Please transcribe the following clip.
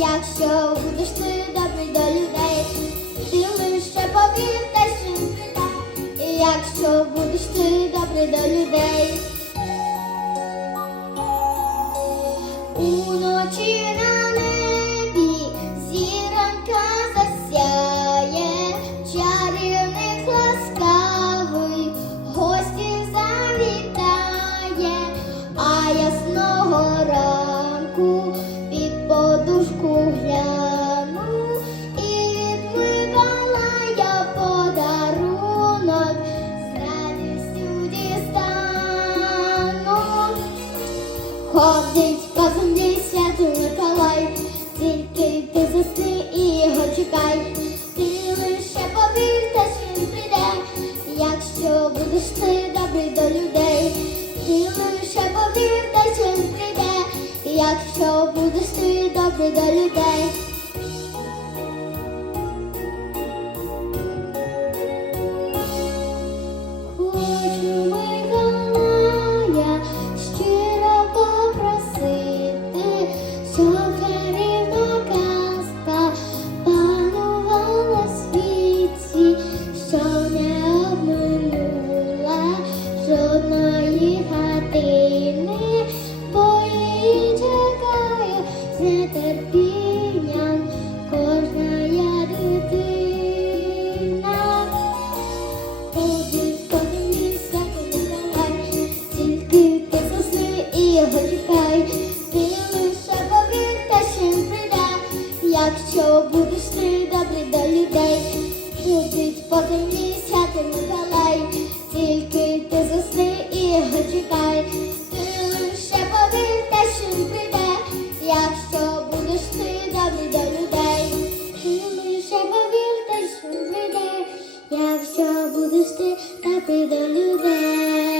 якщо будеш ти добрий до людей. Ти лише повір, те, що прийде, якщо будеш ти добрий до людей. Уночі на небі зіронька засяє, чарівник ласкавий, гості завітає, а ясного ранку Ходить по землі святий Миколай, тільки ти засни і його чекай. Ти лише повір, та що він прийде, якщо будеш ти добрий до людей. Ти лише повір, та що він прийде, якщо будеш ти добрий до людей. Якщо будеш ти добрий до людей. Ходить по землі святий Миколай, тільки ти засни і його чекай. Та все будеш ти, та ти до людей.